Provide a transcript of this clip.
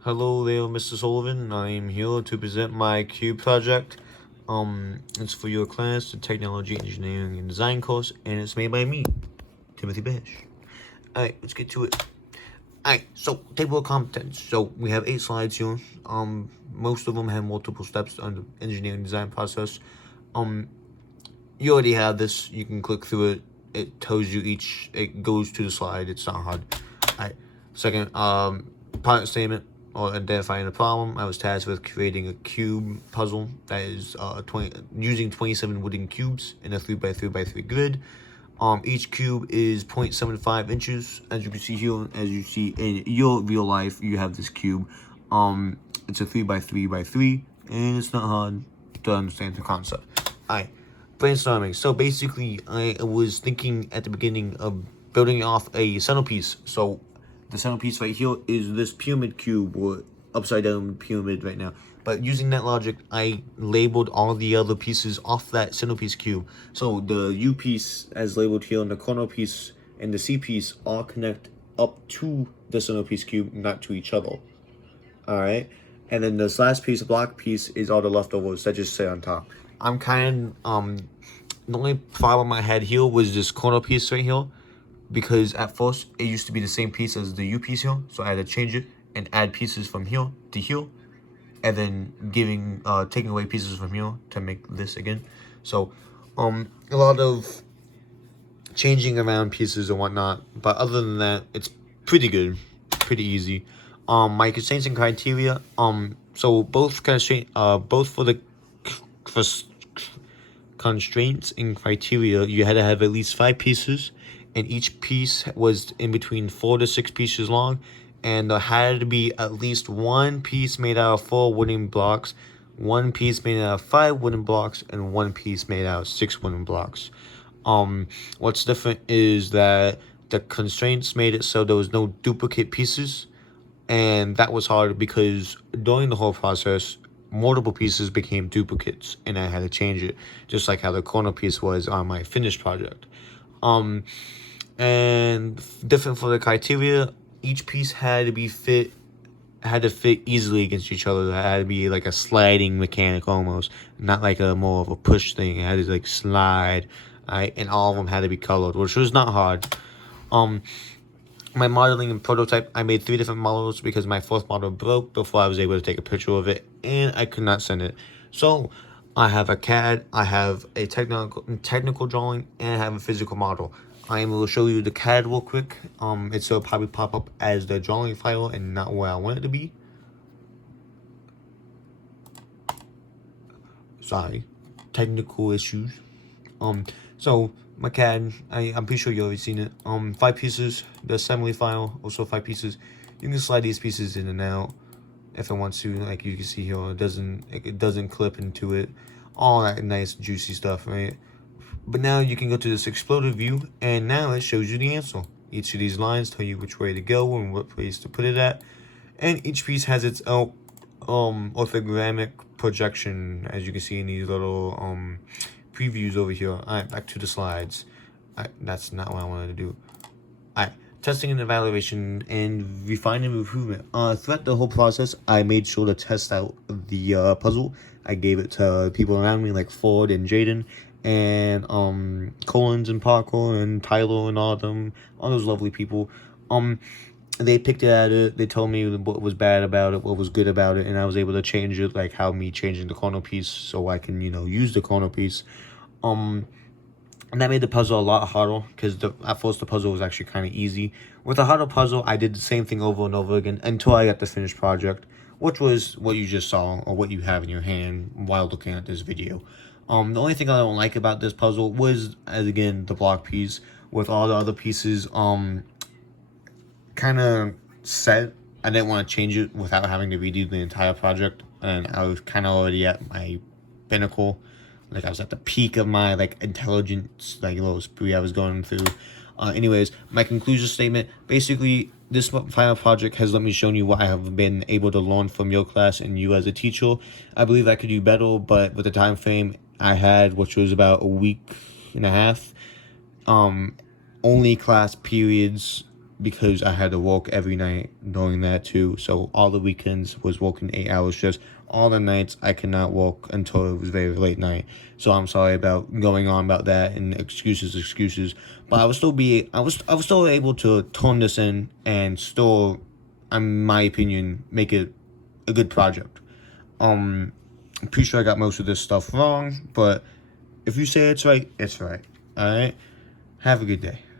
Hello there, Mr. Sullivan. I am here to present my CUBE project. It's for your class, the Technology, Engineering, and Design course, and it's made by me, Timothy Bash. Alright, let's get to it. Alright, so table of contents. So we have 8 slides here. Most of them have multiple steps on the engineering design process. You already have this. You can click through it. It tells you it goes to the slide. It's not hard. Alright, second, product statement, or identifying a problem. I was tasked with creating a cube puzzle that is using 27 wooden cubes in a 3x3x3 grid. Each cube is 0.75 inches, as you can see here. As you see in your real life, you have this cube. It's a 3x3x3, and it's not hard to understand the concept. Alright, brainstorming. So basically, I was thinking at the beginning of building off a centerpiece. So the centerpiece right here is this pyramid cube, or upside down pyramid right now. But using that logic, I labeled all the other pieces off that centerpiece cube. So the U piece, as labeled here, and the corner piece and the C piece all connect up to the centerpiece cube, not to each other. Alright? And then this last piece, the block piece, is all the leftovers that just sit on top. I'm kind of, the only problem I had here was this corner piece right here, because at first it used to be the same piece as the U piece here, so I had to change it and add pieces from here to here, and then taking away pieces from here to make this again. So a lot of changing around pieces and whatnot, but other than that, it's pretty good, pretty easy. My constraints and criteria, so both for the constraints and criteria, you had to have at least 5 pieces, and each piece was in between 4 to 6 pieces long, and there had to be at least 1 piece made out of 4 wooden blocks, 1 piece made out of 5 wooden blocks, and 1 piece made out of 6 wooden blocks. What's different is that the constraints made it so there was no duplicate pieces, and that was hard because during the whole process, multiple pieces became duplicates, and I had to change it, just like how the corner piece was on my finished project. And different for the criteria, each piece had to fit easily against each other. It had to be like a sliding mechanic almost, not like a more of a push thing. It had to like slide, right? And all of them had to be colored, which was not hard. My modeling and prototype, I made 3 different models because my fourth model broke before I was able to take a picture of it, and I could not send it. So I have a CAD, I have a technical drawing, and I have a physical model. I will show you the CAD real quick. It'll probably pop up as the drawing file and not where I want it to be. Sorry, technical issues. So my CAD, I'm pretty sure you already seen it. 5 pieces, the assembly file, also 5 pieces. You can slide these pieces in and out if I want to, like you can see here. It doesn't clip into it. All that nice juicy stuff, right? But now you can go to this exploded view, and now it shows you the answer. Each of these lines tell you which way to go and what place to put it at, and each piece has its own orthogramic projection, as you can see in these little previews over here. Alright, back to the slides. That's not what I wanted to do. Alright, testing and evaluation and refinement and improvement. Throughout the whole process, I made sure to test out the puzzle. I gave it to people around me like Ford and Jaden, and Collins and Parker and Tyler and all those lovely people. They picked it at it. They told me what was bad about it, what was good about it, and I was able to change it, like how me changing the corner piece so I can, use the corner piece. And that made the puzzle a lot harder, because at first the puzzle was actually kind of easy. With a harder puzzle, I did the same thing over and over again until I got the finished project, which was what you just saw, or what you have in your hand while looking at this video. The only thing I don't like about this puzzle was, as again, the block piece, with all the other pieces kind of set. I didn't want to change it without having to redo the entire project, and I was kind of already at my pinnacle. Like, I was at the peak of my, intelligence, little spree I was going through. Anyways, my conclusion statement, basically, this final project has let me show you what I have been able to learn from your class and you as a teacher. I believe I could do better, but with the time frame I had, which was about a week and a half, only class periods because I had to work every night during that too. So all the weekends was working 8 hour shifts. All the nights I could not work until it was very late night. So I'm sorry about going on about that and excuses. But I was still able to turn this in and still, in my opinion, make it a good project. I'm pretty sure I got most of this stuff wrong, but if you say it's right, it's right. Alright? Have a good day.